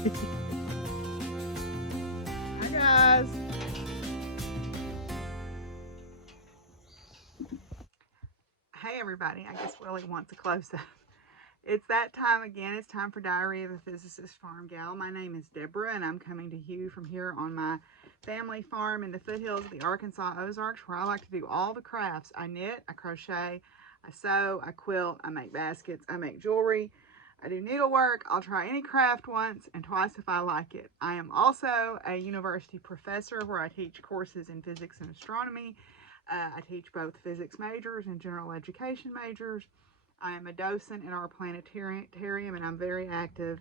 Hi guys. Hey everybody. I guess Willie wants a close up. It's that time again. It's time for Diary of a Physicist Farmgal. My name is Deborah, and I'm coming to you from here on my family farm in the foothills of the Arkansas Ozarks, where I like to do all the crafts. I knit, I crochet, I sew, I quilt, I make baskets, I make jewelry, I do needlework. I'll try any craft once and twice if I like it. I am also a university professor where I teach courses in physics and astronomy. I teach both physics majors and general education majors. I am a docent in our planetarium, and I'm very active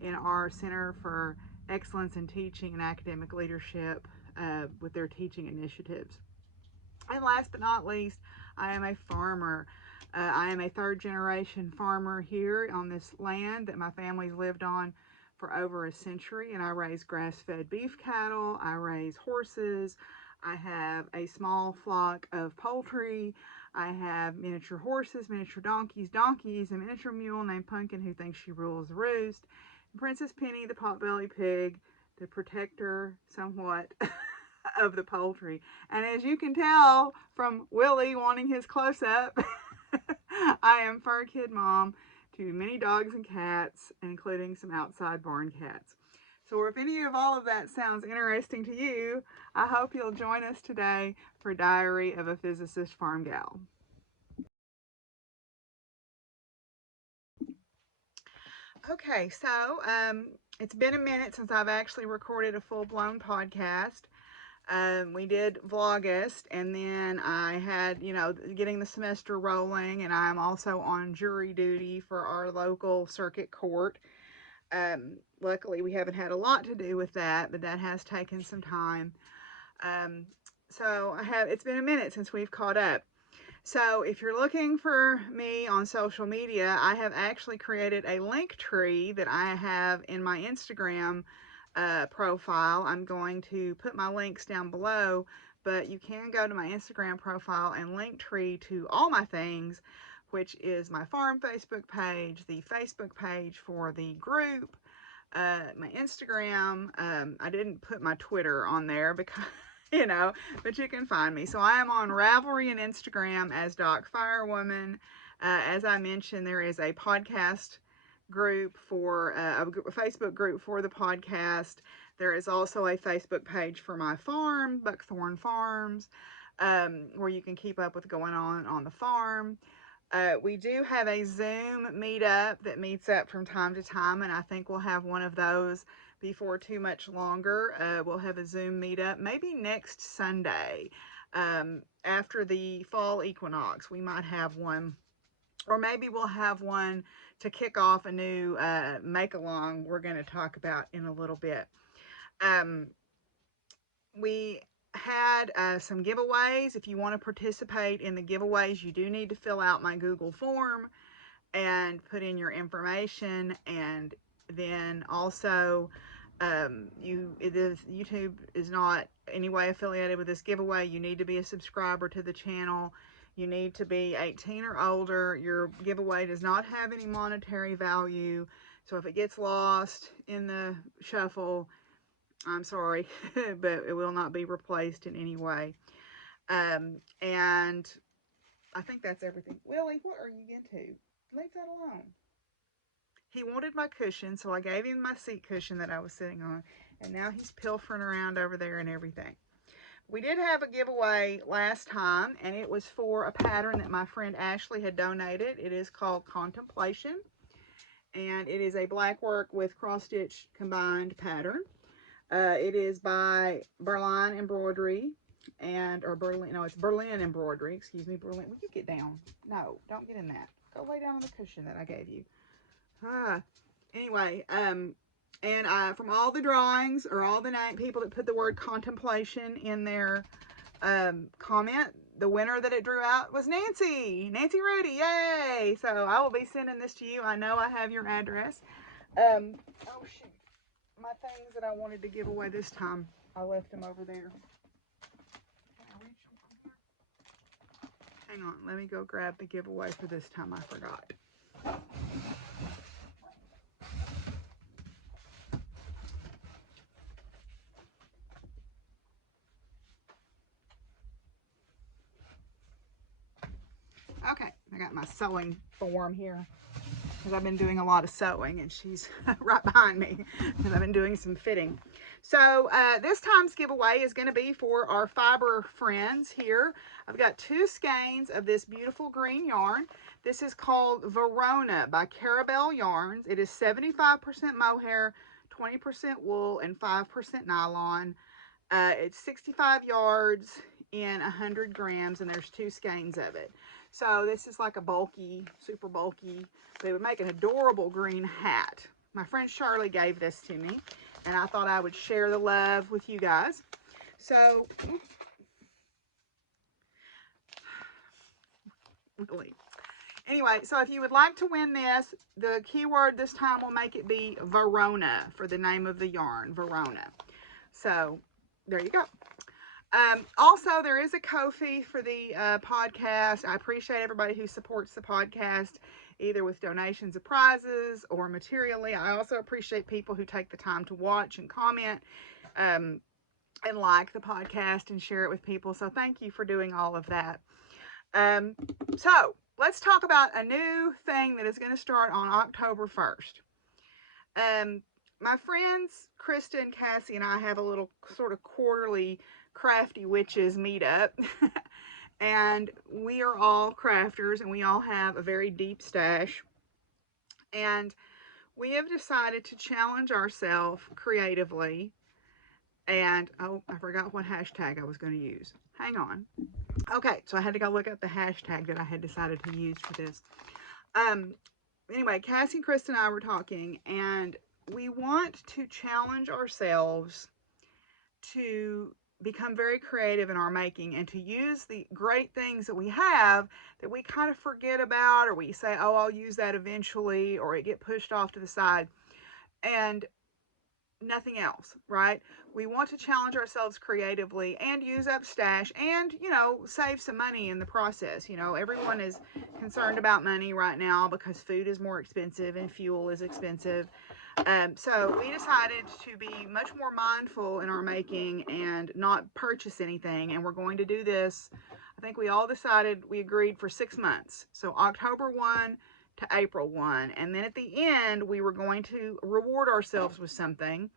in our Center for Excellence in Teaching and Academic Leadership with their teaching initiatives. And last but not least, I am a farmer. I am a third generation farmer here on this land that my family's lived on for over a century, and I raise grass-fed beef cattle, I raise horses, I have a small flock of poultry, I have miniature horses, miniature donkeys, a miniature mule named Pumpkin who thinks she rules the roost, and Princess Penny, the potbelly pig, the protector somewhat of the poultry. And as you can tell from Willie wanting his close-up, I am fur kid mom to many dogs and cats, including some outside barn cats. So if any of all of that sounds interesting to you, I hope you'll join us today for Diary of a Physicist Farm Gal. Okay, so it's been a minute since I've actually recorded a full-blown podcast. We did Vlogust, and then I had, getting the semester rolling, and I'm also on jury duty for our local circuit court. Luckily, we haven't had a lot to do with that, but that has taken some time. So it's been a minute since we've caught up. So if you're looking for me on social media, I have actually created a link tree that I have in my Instagram profile. I'm going to put my links down below, but you can go to my Instagram profile and link tree to all my things, which is my farm Facebook page, the Facebook page for the group, my Instagram. I didn't put my Twitter on there because but you can find me. So I am on Ravelry and Instagram as Doc Firewoman. As I mentioned, there is a podcast group for a Facebook group for the podcast. There is also a Facebook page for my farm, Buckthorn Farms, where you can keep up with going on the farm. We do have a Zoom meetup that meets up from time to time, and I think we'll have one of those before too much longer. We'll have a Zoom meetup maybe next Sunday after the fall equinox. We might have one, or maybe we'll have one to kick off a new Makealong we're going to talk about in a little bit. We had some giveaways. If you want to participate in the giveaways, you do need to fill out my Google form and put in your information, and then also YouTube is not any way affiliated with this giveaway. You need to be a subscriber to the channel. You need to be 18 or older. Your giveaway does not have any monetary value, so if it gets lost in the shuffle, I'm sorry, but it will not be replaced in any way. And I think that's everything. Willie, what are you into? Leave that alone. He wanted my cushion, so I gave him my seat cushion that I was sitting on, and now he's pilfering around over there and everything. We did have a giveaway last time, and it was for a pattern that my friend Ashley had donated. It is called Contemplation, and it is a black work with cross-stitch combined pattern. It is by Berlin Embroidery, it's Berlin Embroidery, excuse me, Berlin. Will you get down? No, don't get in that. Go lay down on the cushion that I gave you. Anyway, and from all the drawings, or all the people that put the word contemplation in their comment, the winner that it drew out was Nancy Rudy. Yay! So I will be sending this to you. I know I have your address. Oh shoot, my things that I wanted to give away this time, I left them over there. Can I reach them from here? Hang on, let me go grab the giveaway for this time. I forgot. Okay, I got my sewing form here because I've been doing a lot of sewing, and she's right behind me because I've been doing some fitting. So this time's giveaway is going to be for our fiber friends here. I've got 2 skeins of this beautiful green yarn. This is called Verona by Carabelle Yarns. It is 75% mohair, 20% wool, and 5% nylon. It's 65 yards in 100 grams, and there's 2 skeins of it. So this is like a bulky, super bulky. They would make an adorable green hat. My friend Shirley gave this to me, and I thought I would share the love with you guys. So, anyway, so if you would like to win this, the keyword this time will make it be Verona for the name of the yarn, Verona. So, there you go. Also, there is a Ko-fi for the podcast. I appreciate everybody who supports the podcast, either with donations of prizes or materially. I also appreciate people who take the time to watch and comment and like the podcast and share it with people. So thank you for doing all of that. So let's talk about a new thing that is going to start on October 1st. My friends Krista and Cassie and I have a little sort of quarterly Crafty Witches meetup. And we are all crafters, and we all have a very deep stash. And we have decided to challenge ourselves creatively. And, oh, I forgot what hashtag I was going to use. Hang on. Okay, so I had to go look up the hashtag that I had decided to use for this. Anyway, Cassie, Krista, and I were talking, and we want to challenge ourselves to become very creative in our making and to use the great things that we have that we kind of forget about, or we say, oh, I'll use that eventually, or it get pushed off to the side, and nothing else, right? We want to challenge ourselves creatively and use up stash and, you know, save some money in the process. You know, everyone is concerned about money right now because food is more expensive and fuel is expensive. So we decided to be much more mindful in our making and not purchase anything. And we're going to do this. I think we all decided, we agreed for 6 months. So October 1 to April 1. And then at the end, we were going to reward ourselves with something.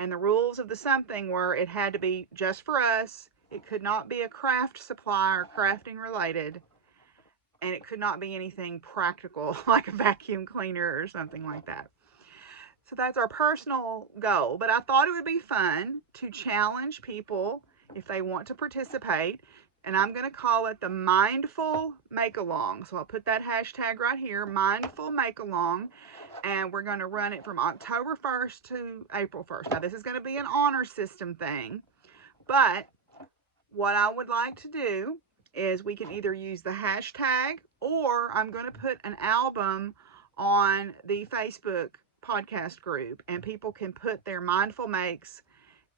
And the rules of the something were it had to be just for us. It could not be a craft supply or crafting related. And it could not be anything practical like a vacuum cleaner or something like that. So that's our personal goal, but I thought it would be fun to challenge people if they want to participate, and I'm going to call it the Mindful Makealong. So I'll put that hashtag right here, Mindful Makealong, and we're going to run it from October 1st to April 1st. Now this is going to be an honor system thing, but what I would like to do is we can either use the hashtag, or I'm going to put an album on the Facebook podcast group, and people can put their mindful makes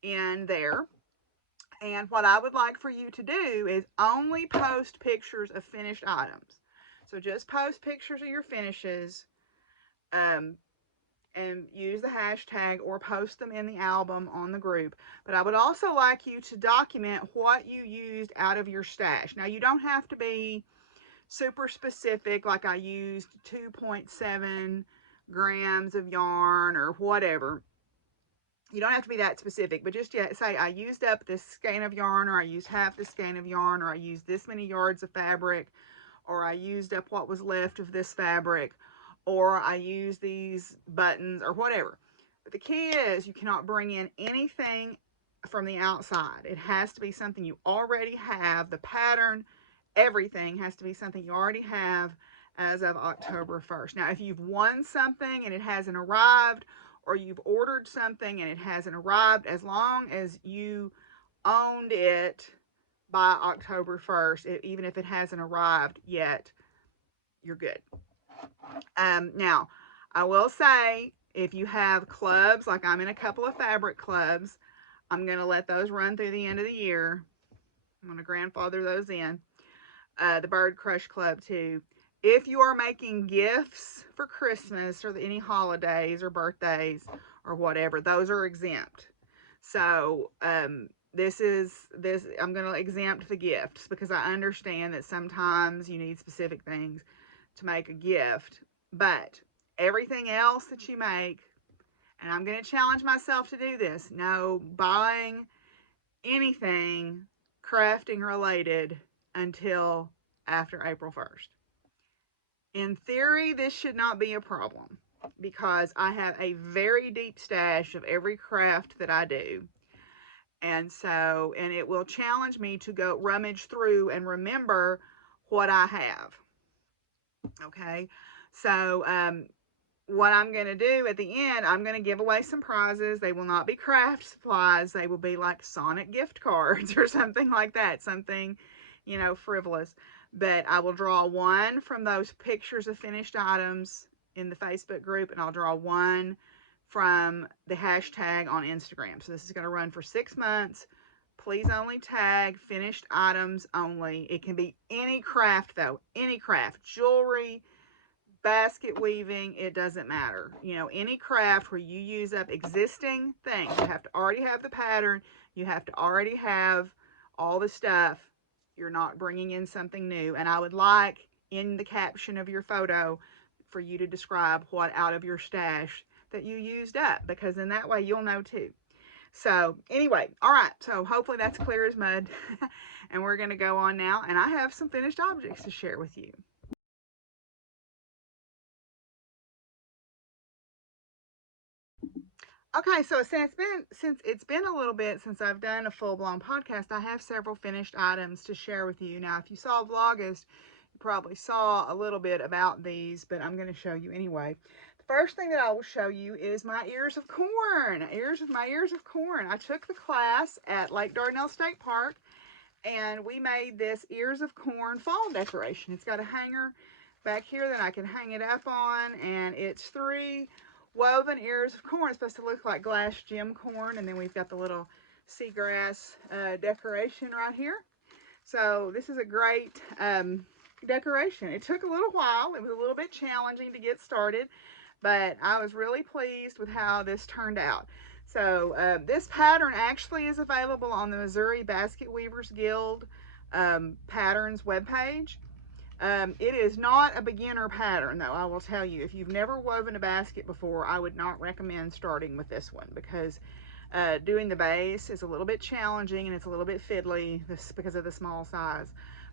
in there. And what I would like for you to do is only post pictures of finished items. So just post pictures of your finishes, and use the hashtag, or post them in the album on the group. But I would also like you to document what you used out of your stash. Now you don't have to be super specific, like I used 2.7 grams of yarn or whatever. You don't have to be that specific, but just say I used up this skein of yarn, or I used half the skein of yarn, or I used this many yards of fabric, or I used up what was left of this fabric, or I used these buttons, or whatever. But the key is you cannot bring in anything from the outside. It has to be something you already have. The pattern, everything has to be something you already have as of October 1st. Now, if you've won something and it hasn't arrived, or you've ordered something and it hasn't arrived, as long as you owned it by October 1st, even if it hasn't arrived yet, you're good. Now, I will say, if you have clubs, like I'm in a couple of fabric clubs, I'm going to let those run through the end of the year. I'm going to grandfather those in. The Bird Crush Club too. If you are making gifts for Christmas or any holidays or birthdays or whatever, those are exempt. So I'm going to exempt the gifts because I understand that sometimes you need specific things to make a gift, but everything else that you make, and I'm going to challenge myself to do this, no buying anything crafting related until after April 1st. In theory, this should not be a problem because I have a very deep stash of every craft that I do. And it will challenge me to go rummage through and remember what I have. Okay. So, what I'm going to do at the end, I'm going to give away some prizes. They will not be craft supplies. They will be like Sonic gift cards or something like that. Something, frivolous. But I will draw one from those pictures of finished items in the Facebook group, and I'll draw one from the hashtag on Instagram. So this is going to run for 6 months. Please only tag finished items only. It can be any craft though, any craft, jewelry, basket weaving, it doesn't matter. Any craft where you use up existing things. You have to already have the pattern. You have to already have all the stuff. You're not bringing in something new. And I would like in the caption of your photo for you to describe what out of your stash that you used up, because in that way you'll know too. So anyway, all right, so hopefully that's clear as mud. And we're going to go on now, and I have some finished objects to share with you. Okay, so since it's been a little bit since I've done a full-blown podcast, I have several finished items to share with you. Now, if you saw Vlogust, you probably saw a little bit about these, but I'm going to show you anyway. The first thing that I will show you is my ears of corn. My ears of corn. I took the class at Lake Dardanelle State Park, and we made this ears of corn fall decoration. It's got a hanger back here that I can hang it up on, and it's 3 woven ears of corn. It's supposed to look like glass gem corn, and then we've got the little seagrass decoration right here. So this is a great decoration. It took a little while. It was a little bit challenging to get started, but I was really pleased with how this turned out. So this pattern actually is available on the Missouri Basket Weavers Guild patterns webpage. It is not a beginner pattern, though, I will tell you. If you've never woven a basket before, I would not recommend starting with this one, because doing the base is a little bit challenging and it's a little bit fiddly because of the small size.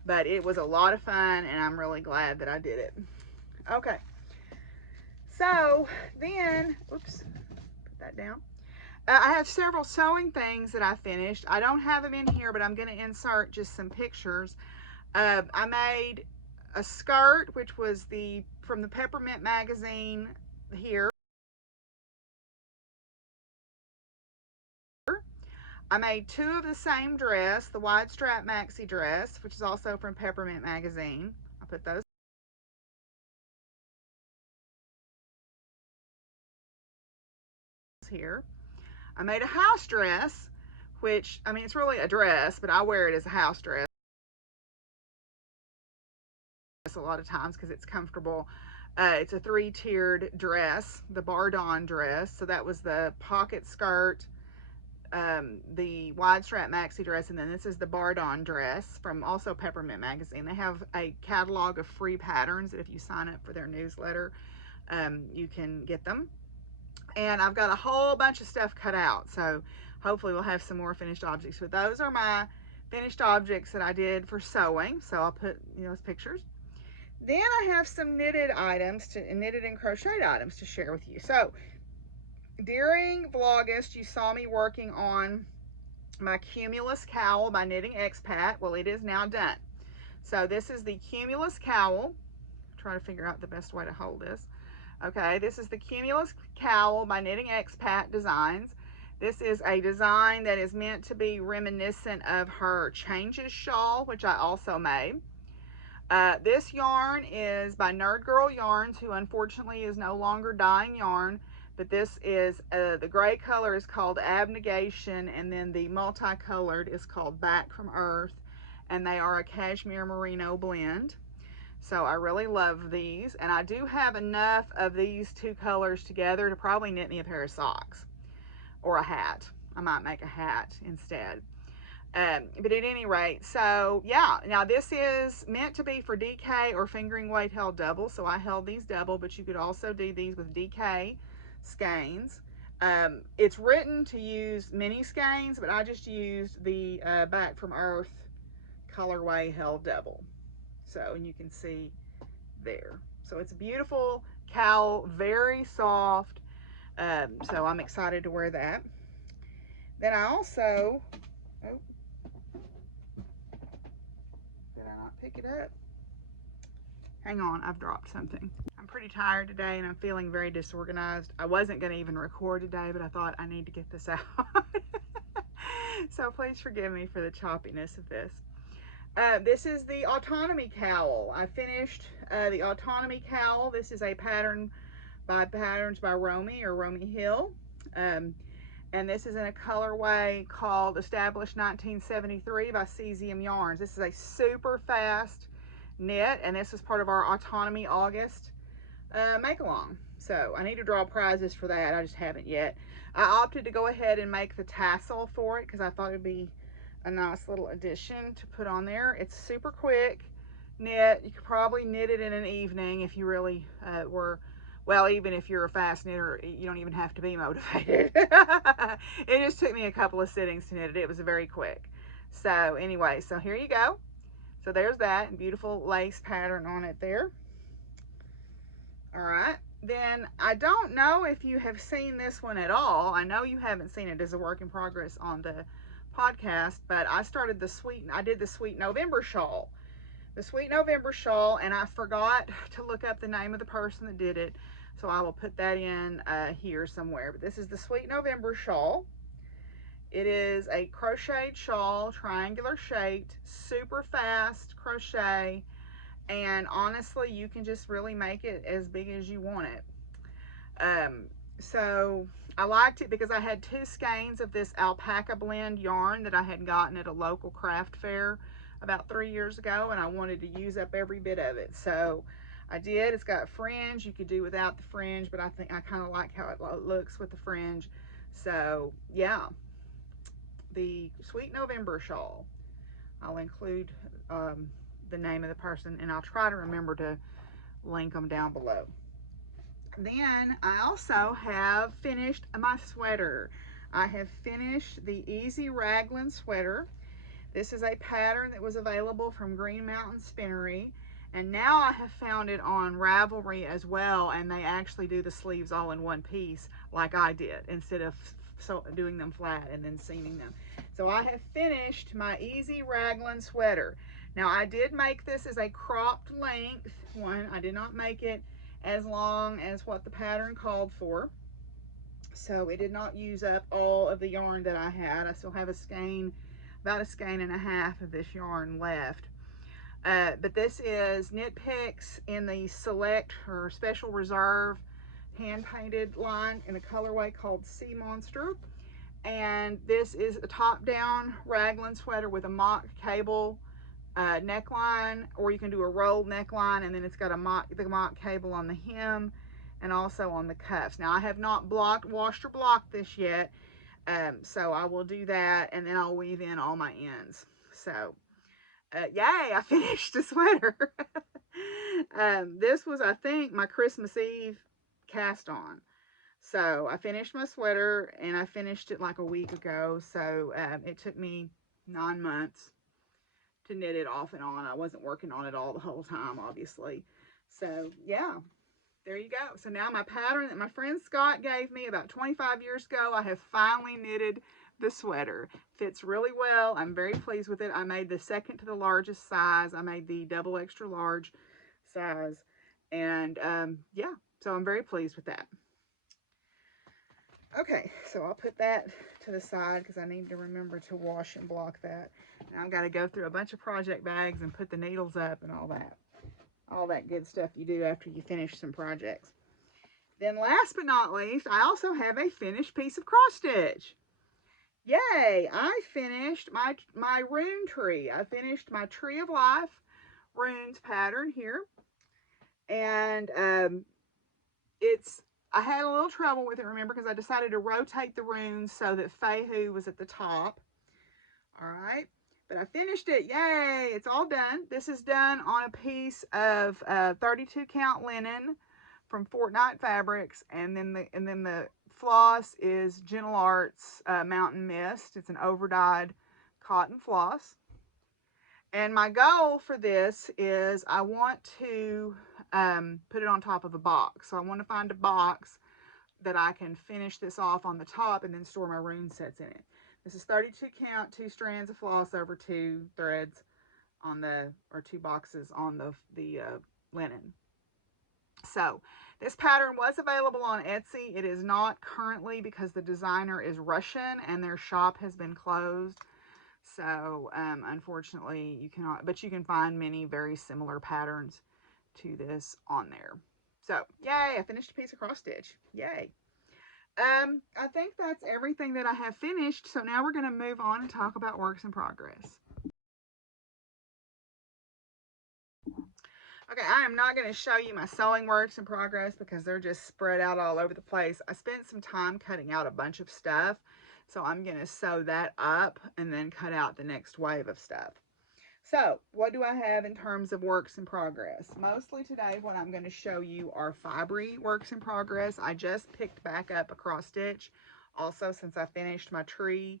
But it was a lot of fun, and I'm really glad that I did it. Okay. So then, oops, put that down. I have several sewing things that I finished. I don't have them in here, but I'm going to insert just some pictures. I made a skirt, which was from the Peppermint magazine here. I made 2 of the same dress, the wide strap maxi dress, which is also from Peppermint magazine. I put those here. I made a house dress, which, I mean, it's really a dress, but I wear it as a house dress a lot of times because it's comfortable. It's a 3-tiered dress, the Bardon dress. So that was the pocket skirt, the wide strap maxi dress, and then this is the Bardon dress from also Peppermint magazine. They have a catalog of free patterns that if you sign up for their newsletter, you can get them. And I've got a whole bunch of stuff cut out, so hopefully we'll have some more finished objects. But those are my finished objects that I did for sewing, so I'll put those pictures. Then I have some knitted and crocheted items to share with you. So during Vlogust, you saw me working on my Cumulus cowl by Knitting Expat. Well, it is now done. So this is the Cumulus cowl. Try to figure out the best way to hold this. Okay, this is the Cumulus cowl by Knitting Expat Designs. This is a design that is meant to be reminiscent of her Changes shawl, which I also made. This yarn is by Nerd Girl Yarns, who unfortunately is no longer dyeing yarn, but this is, the gray color is called Abnegation, and then the multicolored is called Back from Earth, and they are a cashmere merino blend. So I really love these, and I do have enough of these 2 colors together to probably knit me a pair of socks or a hat. I might make a hat instead. But at any rate, so yeah, now this is meant to be for DK or fingering weight held double. So I held these double, but you could also do these with DK skeins. It's written to use mini skeins, but I just used the Back from Earth colorway held double. So, and you can see there. So it's a beautiful cowl, very soft. So I'm excited to wear that. Then I also, oh, did I not pick it up? Hang on, I've dropped something. I'm pretty tired today and I'm feeling very disorganized. I wasn't going to even record today, but I thought I need to get this out. So please forgive me for the choppiness of this. This is the Autonomy cowl. I finished the Autonomy cowl. This is a pattern by Patterns by Romy or Romy Hill. And this is in a colorway called Established 1973 by Cesium Yarns. This is a super fast knit, and this is part of our Autonomy August Makealong. So I need to draw prizes for that. I just haven't yet. I opted to go ahead and make the tassel for it because I thought it'd be a nice little addition to put on there. It's super quick knit. You could probably knit it in an evening if you really were, well, even if you're a fast knitter, you don't even have to be motivated. It just took me a couple of sittings to knit it. It was very quick. So anyway, so here you go. So there's that beautiful lace pattern on it there. All right. Then I don't know if you have seen this one at all. I know you haven't seen it as a work in progress on the podcast, but I did the Sweet November shawl. The Sweet November shawl, and I forgot to look up the name of the person that did it, so I will put that in here somewhere. But this is the Sweet November shawl. It is a crocheted shawl, triangular shaped, super fast crochet, and honestly, you can just really make it as big as you want it. So I liked it because I had 2 skeins of this alpaca blend yarn that I had gotten at a local craft fair about 3 years ago, and I wanted to use up every bit of it. So I did. It's got fringe. You could do without the fringe, but I think I kind of like how it looks with the fringe. So yeah, the Sweet November shawl. I'll include the name of the person, and I'll try to remember to link them down below. Then I also have finished my sweater. I have finished the Easy Raglan sweater. This is a pattern that was available from Green Mountain Spinnery, and now I have found it on Ravelry as well, and they actually do the sleeves all in one piece like I did, instead of doing them flat and then seaming them. So I have finished my Easy Raglan sweater. Now I did make this as a cropped length one. I did not make it as long as what the pattern called for. So it did not use up all of the yarn that I had. I still have a skein, about a skein and a half of this yarn left. But this is Knit Picks in the Select or Special Reserve hand painted line in a colorway called Sea Monster. And this is a top down raglan sweater with a mock cable neckline, or you can do a rolled neckline, and then it's got the mock cable on the hem and also on the cuffs. Now I have not washed or blocked this yet, so I will do that, and then I'll weave in all my ends. So yay, I finished the sweater. This was, I think, my Christmas Eve cast on. So I finished my sweater, and I finished it like a week ago. So it took me 9 months to knit it off and on. I wasn't working on it all the whole time, obviously. So yeah, there you go. So now my pattern that my friend Scott gave me about 25 years ago, I have finally knitted the sweater. Fits really well. I'm very pleased with it. I made the second to the largest size. I made the double extra large size. And yeah, so I'm very pleased with that. Okay, so I'll put that to the side because I need to remember to wash and block that. Now I've got to go through a bunch of project bags and put the needles up and all that good stuff you do after you finish some projects. Then last but not least, I also have a finished piece of cross stitch. Yay! I finished my rune tree. I finished my Tree of Life runes pattern here. And I had a little trouble with it, remember, because I decided to rotate the runes so that Fehu was at the top. All right, but I finished it. Yay, it's all done. This is done on a piece of 32 count linen from Fortnite Fabrics, and then the floss is Gentle Arts Mountain Mist. It's an overdyed cotton floss. And my goal for this is I want to put it on top of a box. So I want to find a box that I can finish this off on the top and then store my rune sets in it. This is 32 count, 2 strands of floss over 2 threads on the, or 2 boxes on the linen. So this pattern was available on Etsy. It is not currently because the designer is Russian and their shop has been closed. So unfortunately you cannot, but you can find many very similar patterns to this on there. So yay, I finished a piece of cross stitch. Yay. I think that's everything that I have finished. So now we're going to move on and talk about works in progress. Okay, I am not going to show you my sewing works in progress because they're just spread out all over the place. I spent some time cutting out a bunch of stuff, so I'm going to sew that up and then cut out the next wave of stuff. So, what do I have in terms of works in progress? Mostly today, what I'm going to show you are fibery works in progress. I just picked back up a cross stitch. Also, since I finished my tree,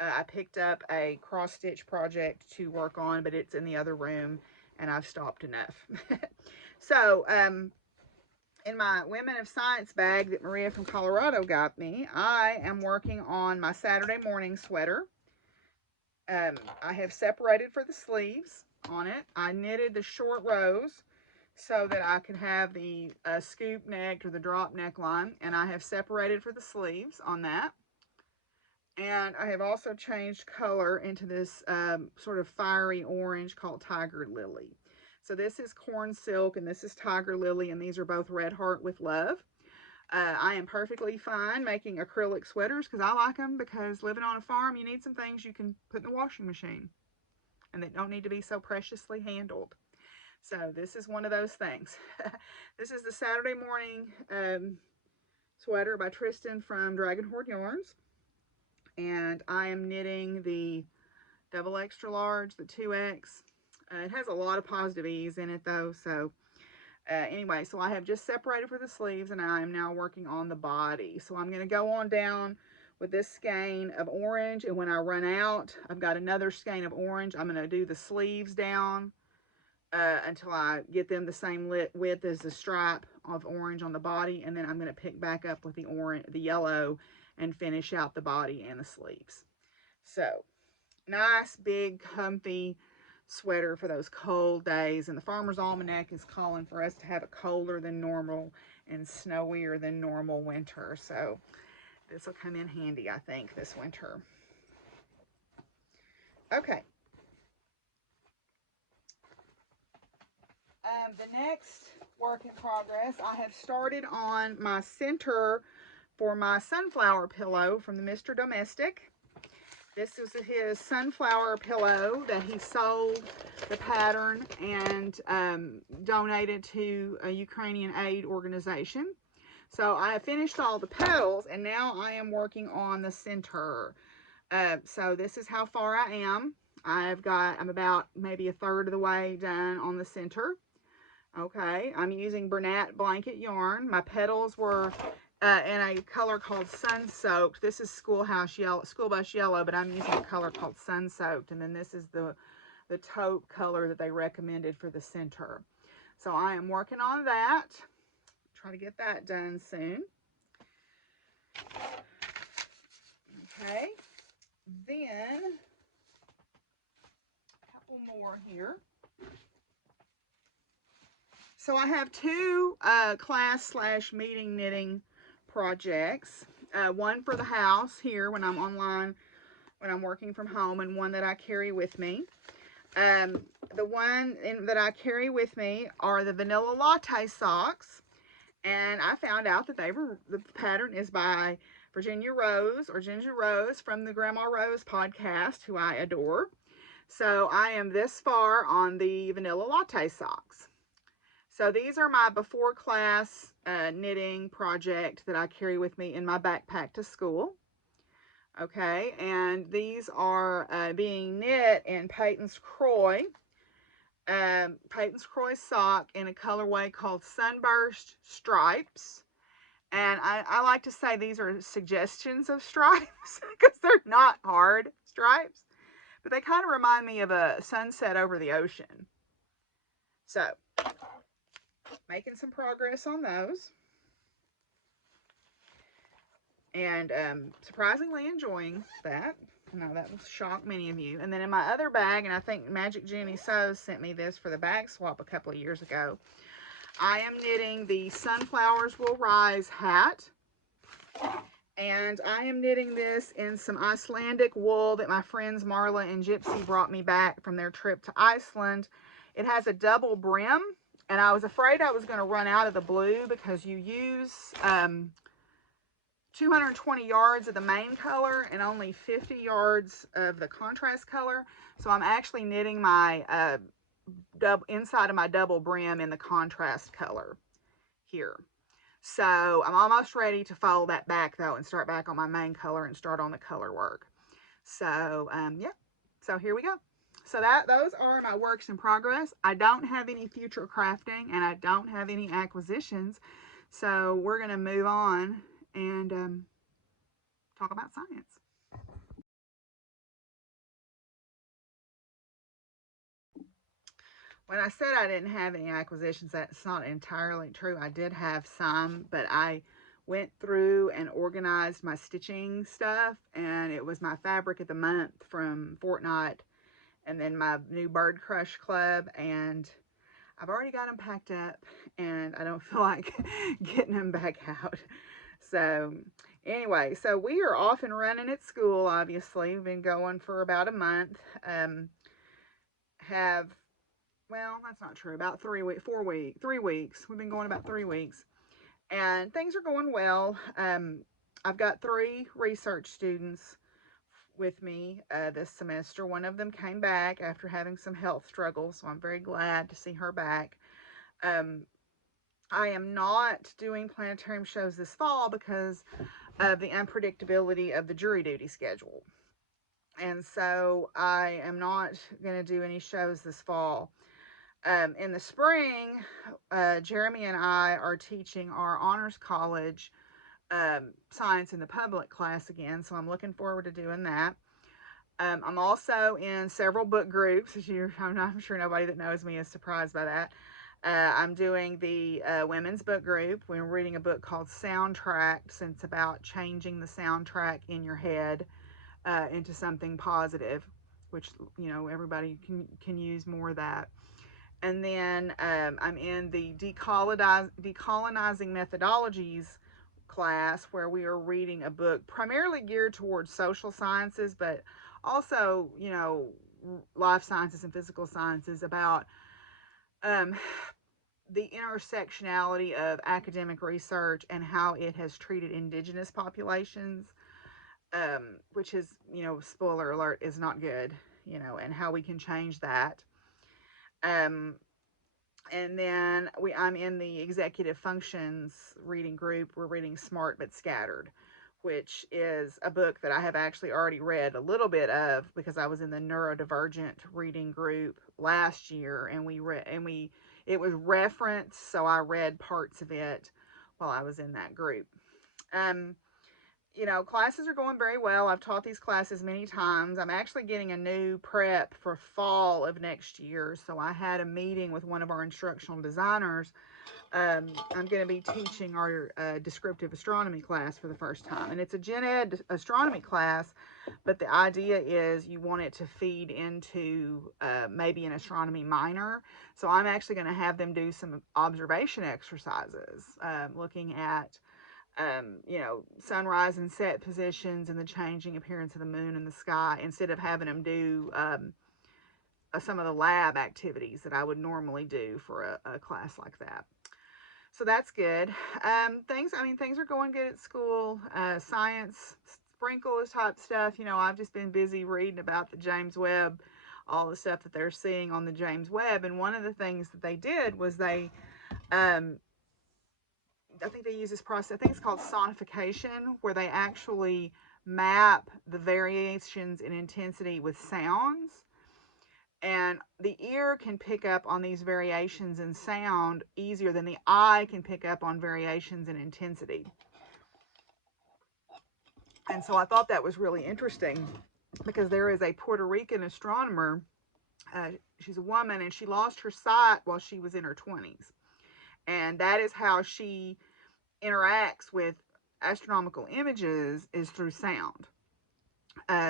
I picked up a cross stitch project to work on, but it's in the other room and I've stopped enough. So, in my Women of Science bag that Maria from Colorado got me, I am working on my Saturday morning sweater. I have separated for the sleeves on it. I knitted the short rows so that I could have the scoop neck or the drop neckline, and I have separated for the sleeves on that. And I have also changed color into this sort of fiery orange called Tiger Lily. So this is Corn Silk and this is Tiger Lily, and these are both Red Heart with Love. I am perfectly fine making acrylic sweaters because I like them, because living on a farm, you need some things you can put in the washing machine and that don't need to be so preciously handled. So this is one of those things. This is the Saturday morning sweater by Tristan from Dragon Horde Yarns. And I am knitting the double extra large, the 2X. It has a lot of positive ease in it though, so anyway, so I have just separated for the sleeves and I am now working on the body. So I'm going to go on down with this skein of orange, and when I run out, I've got another skein of orange. I'm going to do the sleeves down until I get them the same width as the stripe of orange on the body, and then I'm going to pick back up with the orange, the yellow, and finish out the body and the sleeves. So nice, big, comfy sweater for those cold days. And the Farmer's Almanac is calling for us to have a colder than normal and snowier than normal winter. So this will come in handy, I think, this winter. Okay. The next work in progress, I have started on my center for my sunflower pillow from the Mr. Domestic. This is his sunflower pillow that he sold the pattern and donated to a Ukrainian aid organization. So I have finished all the petals and now I am working on the center. So this is how far I am. I'm about maybe a third of the way done on the center. Okay, I'm using Bernat blanket yarn. My petals were in a color called Sun Soaked. This is Schoolhouse Yellow, School Bus Yellow, but I'm using a color called Sun Soaked. And then this is the taupe color that they recommended for the center. So I am working on that. Try to get that done soon. Okay, then a couple more here. So I have two class/meeting knitting projects. One for the house here when I'm online, when I'm working from home, and one that I carry with me. The one that I carry with me are the Vanilla Latte socks. And I found out that the pattern is by Virginia Rose, or Ginger Rose, from the Grandma Rose podcast, who I adore. So I am this far on the Vanilla Latte socks. So these are my before class knitting project that I carry with me in my backpack to school. Okay, and these are being knit in Peyton's Croy. Peyton's Croy sock in a colorway called Sunburst Stripes. And I like to say these are suggestions of stripes because they're not hard stripes, but they kind of remind me of a sunset over the ocean. So, making some progress on those. And surprisingly enjoying that. No, that will shock many of you. And then in my other bag, and I think Magic Jenny Sews sent me this for the bag swap a couple of years ago, I am knitting the Sunflowers Will Rise hat. And I am knitting this in some Icelandic wool that my friends Marla and Gypsy brought me back from their trip to Iceland. It has a double brim, and I was afraid I was going to run out of the blue because you use 220 yards of the main color and only 50 yards of the contrast color. So I'm actually knitting my inside of my double brim in the contrast color here. So I'm almost ready to fold that back though and start back on my main color and start on the color work. So yeah, so here we go. So those are my works in progress. I don't have any future crafting and I don't have any acquisitions. So we're going to move on and talk about science. When I said I didn't have any acquisitions, that's not entirely true. I did have some, but I went through and organized my stitching stuff, and it was my fabric of the month from Fortnite, and then my new Bird Crush Club, and I've already got them packed up, and I don't feel like getting them back out. So anyway, so we are off and running at school, obviously. We've been going for about a month. Well, that's not true. About 3 weeks, 3 weeks. We've been going about 3 weeks, and things are going well. I've got 3 research students with me this semester. One of them came back after having some health struggles, so I'm very glad to see her back. I am not doing planetarium shows this fall because of the unpredictability of the jury duty schedule. And so I am not going to do any shows this fall. In the spring, Jeremy and I are teaching our honors college science in the public class again, so I'm looking forward to doing that. I'm also in several book groups. I'm sure nobody that knows me is surprised by that. I'm doing the women's book group. We're reading a book called Soundtracks, and it's about changing the soundtrack in your head into something positive, which everybody can use more of that. And then I'm in the decolonizing methodologies class, where we are reading a book primarily geared towards social sciences, but also, life sciences and physical sciences, about the intersectionality of academic research and how it has treated indigenous populations, which is, spoiler alert, is not good, and how we can change that. And then I'm in the executive functions reading group. We're reading Smart But Scattered, which is a book that I have actually already read a little bit of because I was in the neurodivergent reading group last year, and it was referenced, so I read parts of it while I was in that group. Classes are going very well. I've taught these classes many times. I'm actually getting a new prep for fall of next year. So I had a meeting with one of our instructional designers. I'm going to be teaching our descriptive astronomy class for the first time. And it's a gen ed astronomy class, but the idea is you want it to feed into maybe an astronomy minor. So I'm actually going to have them do some observation exercises, looking at sunrise and set positions and the changing appearance of the moon in the sky, instead of having them do some of the lab activities that I would normally do for a class like that. So that's good. Things are going good at school. Science, sprinkles type stuff. I've just been busy reading about the James Webb, all the stuff that they're seeing on the James Webb. And one of the things that they did was I think they use this process, I think it's called sonification, where they actually map the variations in intensity with sounds, and the ear can pick up on these variations in sound easier than the eye can pick up on variations in intensity. And so I thought that was really interesting, because there is a Puerto Rican astronomer. She's a woman, and she lost her sight while she was in her 20s. And that is how she interacts with astronomical images, is through sound.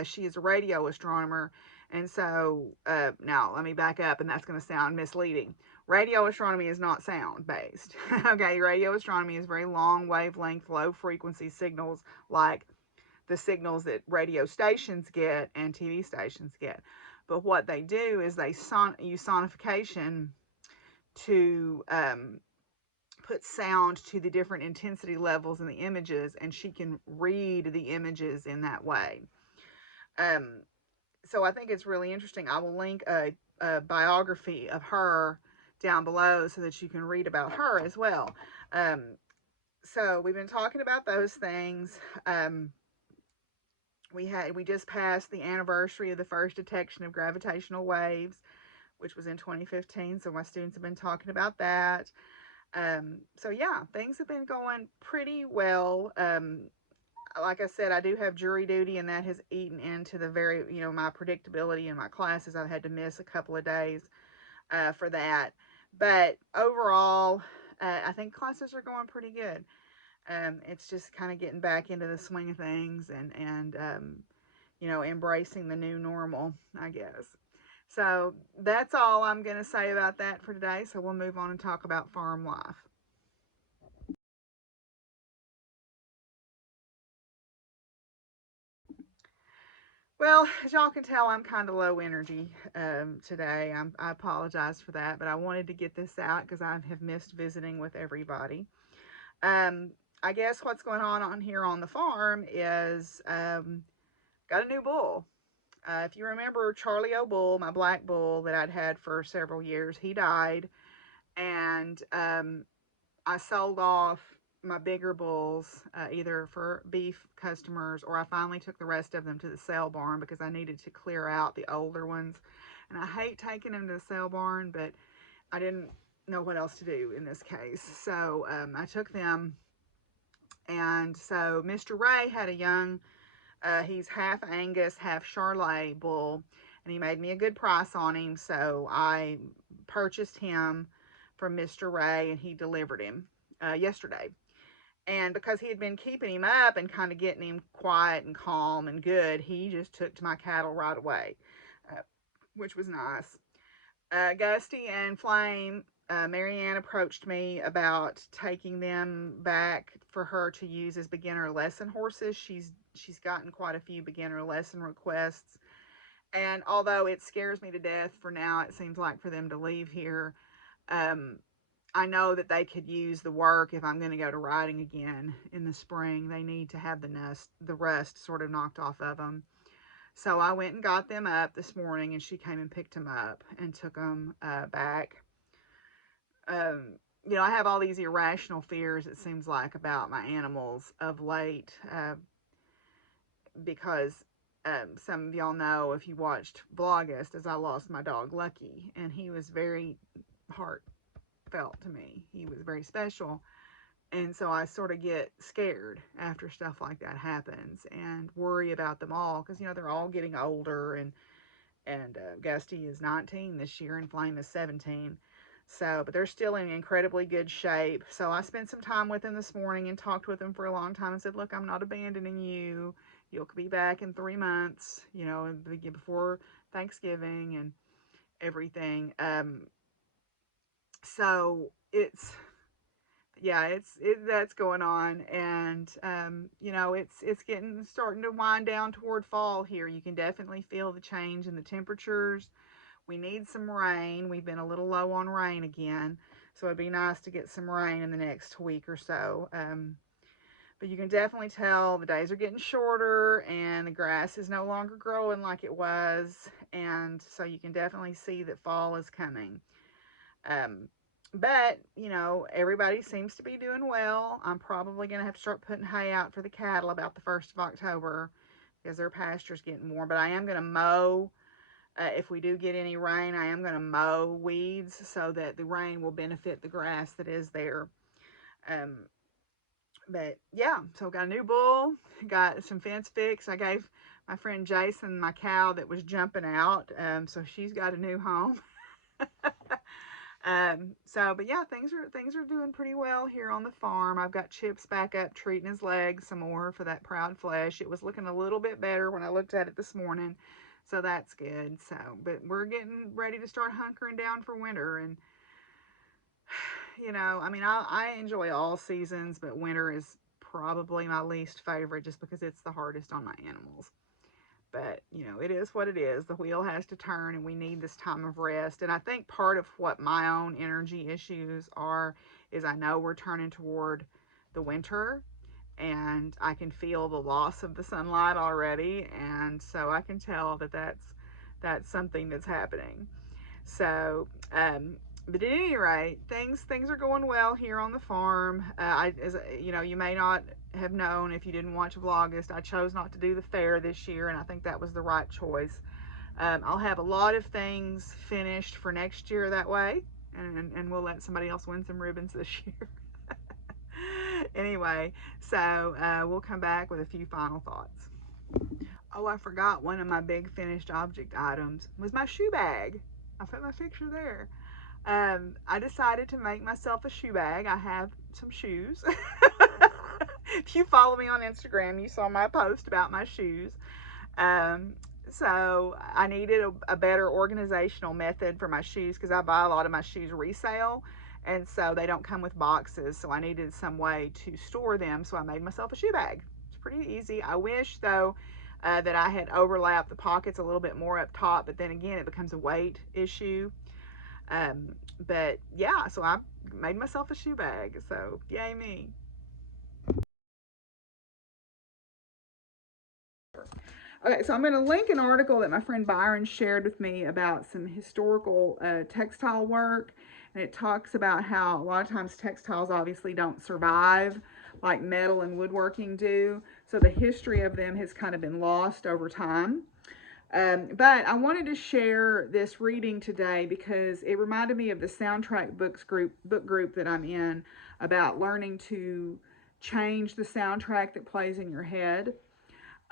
She is a radio astronomer. And so, now let me back up, and that's going to sound misleading. Radio astronomy is not sound based. Okay, radio astronomy is very long wavelength, low frequency signals, like the signals that radio stations get and TV stations get. But what they do is they use sonification to put sound to the different intensity levels in the images, and she can read the images in that way. So I think it's really interesting. I will link a biography of her down below so that you can read about her as well. So we've been talking about those things. We just passed the anniversary of the first detection of gravitational waves, which was in 2015. So my students have been talking about that. So yeah, things have been going pretty well. Like I said, I do have jury duty, and that has eaten into my predictability in my classes. I've had to miss a couple of days for that. But overall, I think classes are going pretty good. It's just kind of getting back into the swing of things, and embracing the new normal, I guess. So that's all I'm going to say about that for today. So we'll move on and talk about farm life. Well, as y'all can tell, I'm kind of low energy today. I apologize for that, but I wanted to get this out because I have missed visiting with everybody. I guess what's going on here on the farm is got a new bull. If you remember Charlie O'Bull, my black bull that I'd had for several years, he died, and I sold off my bigger bulls, either for beef customers, or I finally took the rest of them to the sale barn because I needed to clear out the older ones. And I hate taking them to the sale barn, but I didn't know what else to do in this case. So I took them. And so Mr. Ray had a young, he's half Angus, half Charolais bull, and he made me a good price on him. So I purchased him from Mr. Ray, and he delivered him yesterday. And because he had been keeping him up and kind of getting him quiet and calm and good, he just took to my cattle right away, which was nice. Gusty and Flame, Marianne approached me about taking them back for her to use as beginner lesson horses. She's gotten quite a few beginner lesson requests. And although it scares me to death for now, it seems like for them to leave here, I know that they could use the work if I'm going to go to riding again in the spring. They need to have the rust sort of knocked off of them. So I went and got them up this morning, and she came and picked them up and took them back. I have all these irrational fears, it seems like, about my animals of late, because some of y'all know, if you watched Vlogust, as I lost my dog Lucky, and he was very heartfelt to me. He was very special. And so I sort of get scared after stuff like that happens, and worry about them all, because they're all getting older, and Gusty is 19 this year, and Flame is 17. So, but they're still in incredibly good shape. So I spent some time with them this morning and talked with them for a long time and said, look, I'm not abandoning you. You'll be back in 3 months, before Thanksgiving and everything. So that's going on. And, it's starting to wind down toward fall here. You can definitely feel the change in the temperatures. We need some rain. We've been a little low on rain again, so it'd be nice to get some rain in the next week or so. But you can definitely tell the days are getting shorter, and the grass is no longer growing like it was, and so you can definitely see that fall is coming. But, everybody seems to be doing well. I'm probably going to have to start putting hay out for the cattle about the 1st of October. because their pasture's getting warm. But I am going to mow. If we do get any rain, I am going to mow weeds so that the rain will benefit the grass that is there. Um, but yeah, so got a new bull, got some fence fixed. I gave my friend Jason my cow that was jumping out, so she's got a new home. But yeah, things are doing pretty well here on the farm. I've got Chips back up treating his legs some more for that proud flesh. It was looking a little bit better when I looked at it this morning, so that's good. So, but we're getting ready to start hunkering down for winter, and I mean, I enjoy all seasons, but winter is probably my least favorite just because it's the hardest on my animals. But, it is what it is. The wheel has to turn and we need this time of rest. And I think part of what my own energy issues are is I know we're turning toward the winter and I can feel the loss of the sunlight already. And so I can tell that that's something that's happening. So, but at any rate, things are going well here on the farm. As you may not have known if you didn't watch Vlogust, I chose not to do the fair this year, and I think that was the right choice. I'll have a lot of things finished for next year that way, and we'll let somebody else win some ribbons this year. Anyway, so we'll come back with a few final thoughts. Oh, I forgot one of my big finished object items was my shoe bag. I put my picture there. I decided to make myself a shoe bag. I have some shoes. If you follow me on Instagram, you saw my post about my shoes. So I needed a better organizational method for my shoes because I buy a lot of my shoes resale, and so they don't come with boxes. So I needed some way to store them. So I made myself a shoe bag. It's pretty easy. I wish though that I had overlapped the pockets a little bit more up top, but then again, it becomes a weight issue. But yeah, so I made myself a shoe bag. So yay me. Okay, so I'm going to link an article that my friend Byron shared with me about some historical textile work. And it talks about how a lot of times textiles obviously don't survive like metal and woodworking do. So the history of them has kind of been lost over time. But I wanted to share this reading today because it reminded me of the soundtrack book group that I'm in about learning to change the soundtrack that plays in your head.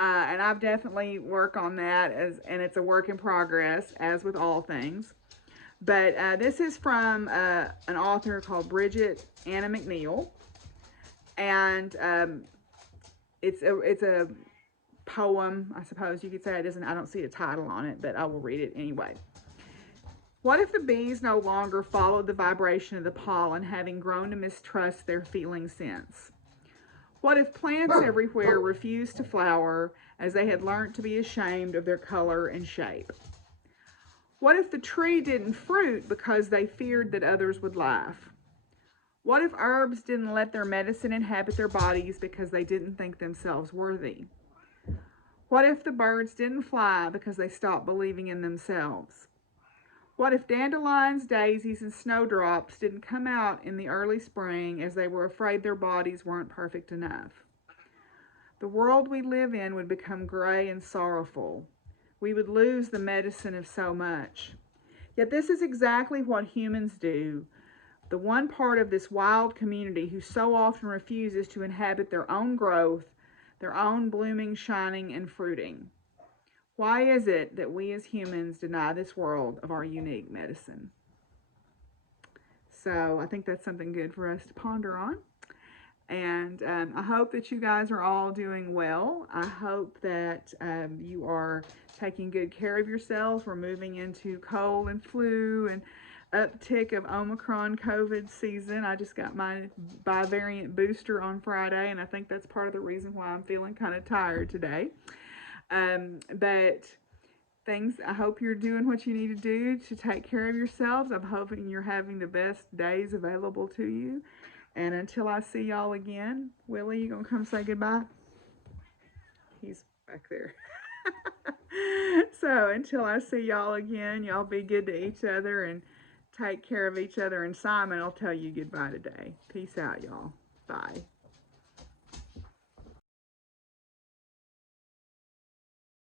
And I've definitely worked on that, and it's a work in progress, as with all things. But this is from an author called Bridget Anna McNeil, and it's a poem, I suppose you could say. It isn't. I don't see a title on it, but I will read it anyway. What if the bees no longer followed the vibration of the pollen, having grown to mistrust their feeling sense? What if plants everywhere refused to flower as they had learned to be ashamed of their color and shape? What if the tree didn't fruit because they feared that others would laugh? What if herbs didn't let their medicine inhabit their bodies because they didn't think themselves worthy? What if the birds didn't fly because they stopped believing in themselves? What if dandelions, daisies, and snowdrops didn't come out in the early spring as they were afraid their bodies weren't perfect enough? The world we live in would become gray and sorrowful. We would lose the medicine of so much. Yet this is exactly what humans do, the one part of this wild community who so often refuses to inhabit their own growth, their own blooming, shining, and fruiting. Why is it that we as humans deny this world of our unique medicine? So I think that's something good for us to ponder on. And I hope that you guys are all doing well. I hope that you are taking good care of yourselves. We're moving into cold and flu and uptick of Omicron COVID season. I just got my bivariant booster on Friday, and I think that's part of the reason why I'm feeling kind of tired today. But I hope you're doing what you need to do to take care of yourselves. I'm hoping you're having the best days available to you. And until I see y'all again, Willie, you gonna come say goodbye? He's back there. So until I see y'all again, y'all be good to each other and take care of each other. And Simon will tell you goodbye today. Peace out, y'all. Bye.